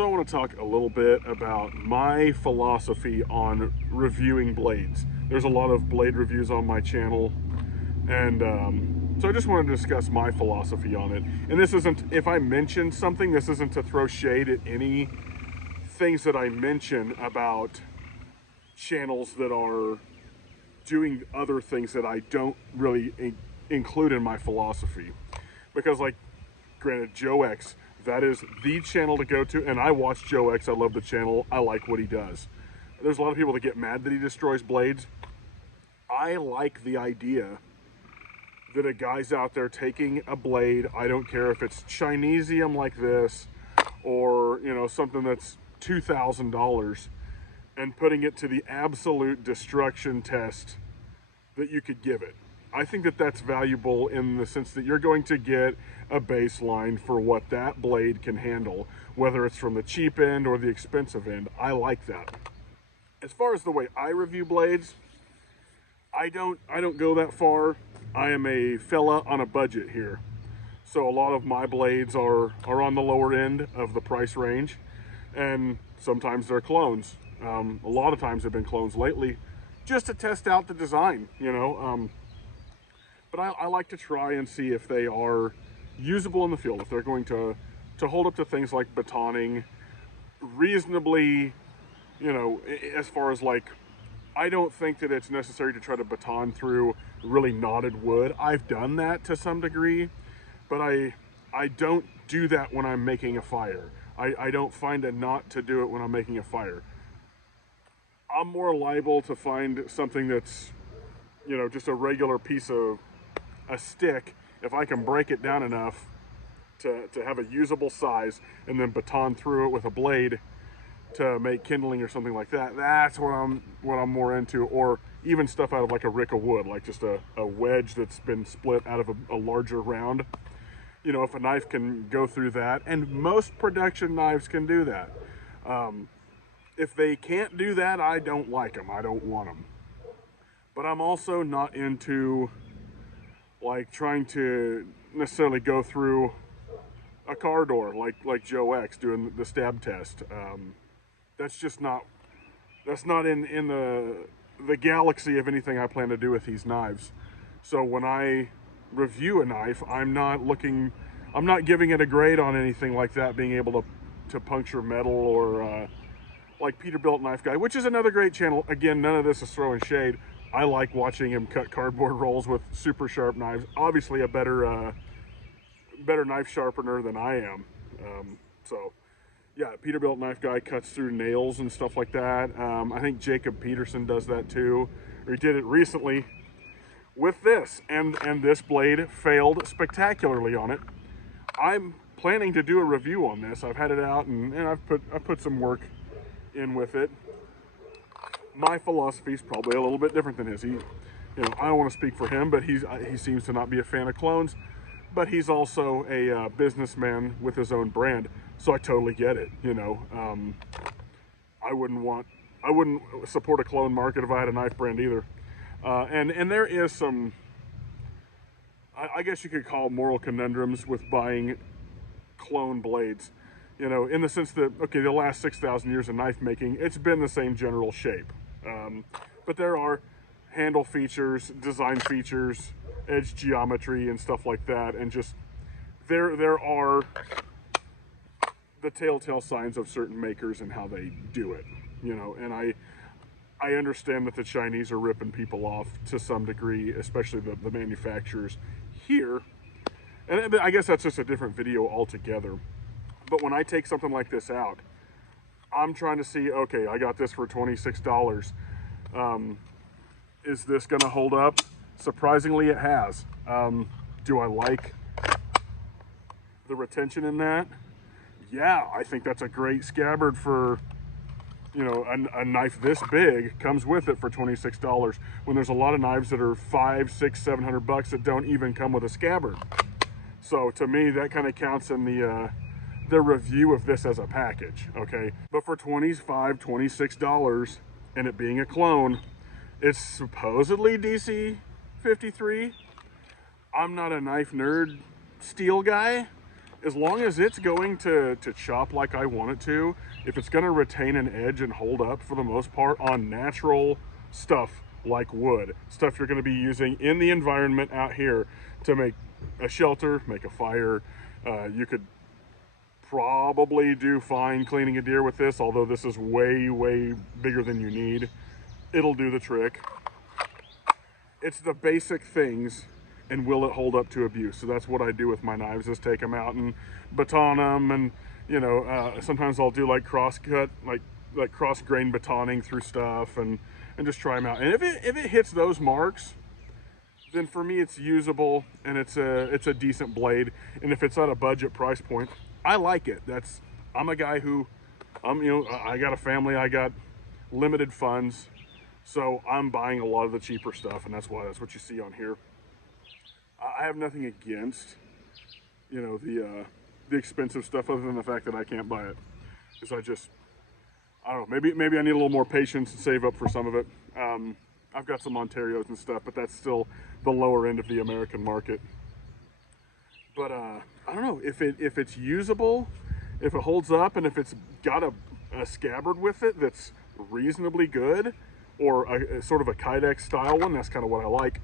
also want to talk a little bit about my philosophy on reviewing blades. There's a lot of blade reviews on my channel, and so I just wanted to discuss my philosophy on it. And this isn't, if I mention something, this isn't to throw shade at any things that I mention about channels that are doing other things that I don't really include in my philosophy. Because, like, granted, Joe X, that is the channel to go to, and I watch Joe X. I love the channel. I like what he does. There's a lot of people that get mad that he destroys blades. I like the idea that a guy's out there taking a blade, I don't care if it's Chinesium like this, or, you know, something that's $2,000, and putting it to the absolute destruction test that you could give it. I think that that's valuable in the sense that you're going to get a baseline for what that blade can handle, whether it's from the cheap end or the expensive end. I like that. As far as the way I review blades, I don't go that far. I am a fella on a budget here. So a lot of my blades are on the lower end of the price range, and sometimes they're clones. A lot of times they've been clones lately, just to test out the design, you know. But I like to try and see if they are usable in the field, if they're going to hold up to things like batoning reasonably, you know, as far as, like, I don't think that it's necessary to try to baton through really knotted wood. I've done that to some degree, but I don't do that when I'm making a fire. I don't find a knot to do it when I'm making a fire. I'm more liable to find something that's, you know, just a regular piece of a stick, if I can break it down enough to have a usable size and then baton through it with a blade to make kindling or something like that. That's what I'm more into. Or even stuff out of like a rick of wood, like just a wedge that's been split out of a larger round. You know, if a knife can go through that, and most production knives can do that. If they can't do that, I don't like them. I don't want them. But I'm also not into, like, trying to necessarily go through a car door like Joe X doing the stab test. That's just not, that's not in the galaxy of anything I plan to do with these knives. So when I review a knife, I'm not giving it a grade on anything like that, being able to puncture metal, or like Peterbilt Knife Guy, which is another great channel. Again, none of this is throwing shade. I like watching him cut cardboard rolls with super sharp knives. Obviously a better knife sharpener than I am. So yeah, Peterbilt Knife Guy cuts through nails and stuff like that. I think Jacob Peterson does that too, or he did it recently with this, and this blade failed spectacularly on it. I'm planning to do a review on this. I've had it out, and I've put some work in with it. My philosophy is probably a little bit different than his. I don't want to speak for him, but he seems to not be a fan of clones, but he's also a businessman with his own brand, so I totally get it. I wouldn't support a clone market if I had a knife brand either. And there is some, I guess you could call moral conundrums with buying clone blades. In the sense that, okay, the last 6,000 years of knife making, it's been the same general shape. But there are handle features, design features, edge geometry, and stuff like that. And just, there are the telltale signs of certain makers and how they do it. And I understand that the Chinese are ripping people off to some degree, especially the manufacturers here. And I guess that's just a different video altogether. But when I take something like this out, I'm trying to see, okay, I got this for $26. Is this gonna hold up? Surprisingly, it has. Do I like the retention in that? Yeah, I think that's a great scabbard for, a knife this big comes with it for $26, when there's a lot of knives that are $500, $600, $700 that don't even come with a scabbard. So to me, that kind of counts in the review of this as a package, okay? But for $25, $26, and it being a clone, it's supposedly DC-53. I'm not a knife nerd steel guy, as long as it's going to chop like I want it to, if it's going to retain an edge and hold up for the most part on natural stuff like wood, stuff you're going to be using in the environment out here to make a shelter, make a fire. You could probably do fine cleaning a deer with this, although this is way bigger than you need. It'll do the trick. It's the basic things, and will it hold up to abuse? So that's what I do with my knives, is take them out and baton them, and you know, sometimes I'll do like cross-cut, like cross-grain batoning through stuff, and just try them out. And if it hits those marks, then for me it's usable, and it's a decent blade. And if it's at a budget price point, I like it. I'm a guy who, I got a family, I got limited funds, so I'm buying a lot of the cheaper stuff, and that's what you see on here. I have nothing against, the expensive stuff, other than the fact that I can't buy it, because I don't know, maybe I need a little more patience and save up for some of it. I've got some Ontarios and stuff, but that's still the lower end of the American market. But I don't know, if it's usable, if it holds up, and if it's got a scabbard with it that's reasonably good, or a sort of a Kydex style one, that's kind of what I like.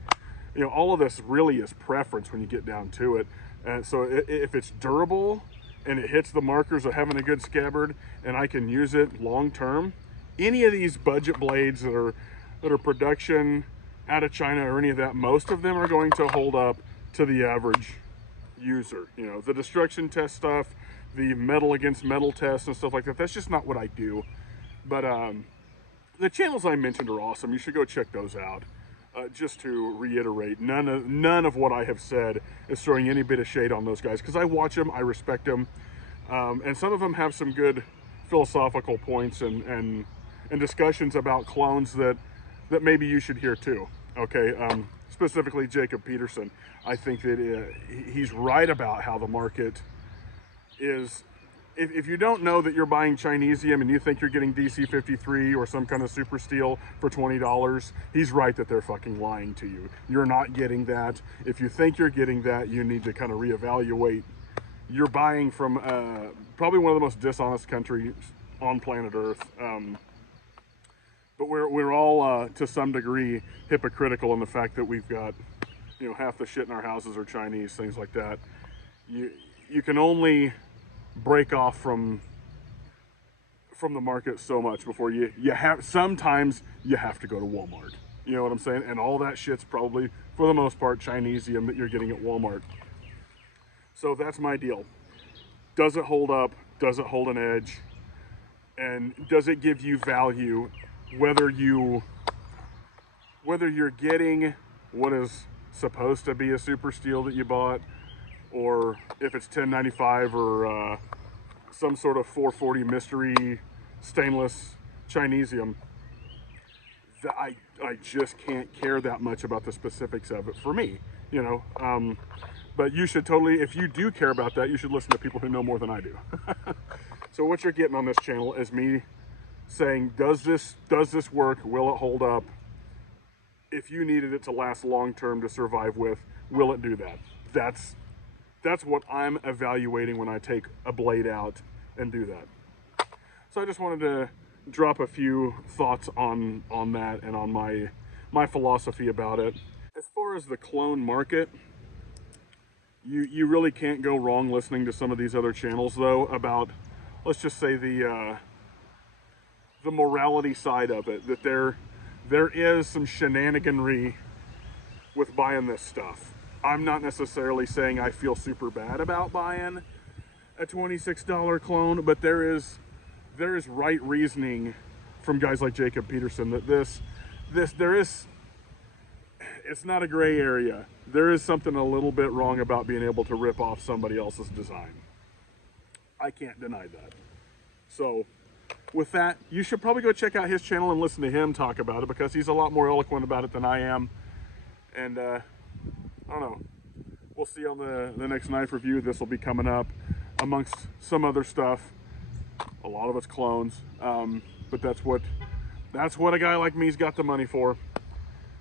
All of this really is preference when you get down to it. And so if it's durable and it hits the markers of having a good scabbard, and I can use it long term, any of these budget blades that are production out of China or any of that, most of them are going to hold up to the average user. The destruction test stuff, the metal against metal tests and stuff like that, that's just not what I do. But the channels I mentioned are awesome. You should go check those out. Just to reiterate, none of what I have said is throwing any bit of shade on those guys, because I watch them, I respect them, and some of them have some good philosophical points and discussions about clones that maybe you should hear too. Okay, specifically Jacob Peterson. I think that he's right about how the market is. If you don't know that you're buying Chinesium and you think you're getting DC53 or some kind of super steel for $20, he's right that they're fucking lying to you. You're not getting that. If you think you're getting that, you need to kind of reevaluate. You're buying from probably one of the most dishonest countries on planet Earth. But we're all to some degree hypocritical in the fact that we've got, half the shit in our houses are Chinese, things like that. You can only break off from the market so much before sometimes you have to go to Walmart. You know what I'm saying? And all that shit's probably, for the most part, Chinesium that you're getting at Walmart. So that's my deal. Does it hold up? Does it hold an edge? And does it give you value, whether you're getting what is supposed to be a super steel that you bought, or if it's 1095 or some sort of 440 mystery stainless Chinesium. I just can't care that much about the specifics of it for me, but you should totally, if you do care about that, you should listen to people who know more than I do. So what you're getting on this channel is me saying, does this work? Will it hold up? If you needed it to last long term to survive with, will it do that? That's what I'm evaluating when I take a blade out and do that. So I just wanted to drop a few thoughts on that and on my philosophy about it. As far as the clone market, you really can't go wrong listening to some of these other channels though about, let's just say, the morality side of it, that there is some shenaniganry with buying this stuff. I'm not necessarily saying I feel super bad about buying a $26 clone, but there is right reasoning from guys like Jacob Peterson that it's not a gray area. There is something a little bit wrong about being able to rip off somebody else's design. I can't deny that. So with that, you should probably go check out his channel and listen to him talk about it, because he's a lot more eloquent about it than I am. And I don't know. We'll see on the next knife review. This will be coming up amongst some other stuff. A lot of it's clones, but that's what a guy like me's got the money for.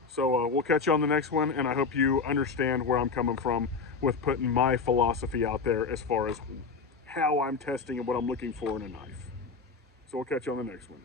So we'll catch you on the next one, and I hope you understand where I'm coming from with putting my philosophy out there as far as how I'm testing and what I'm looking for in a knife. So we'll catch you on the next one.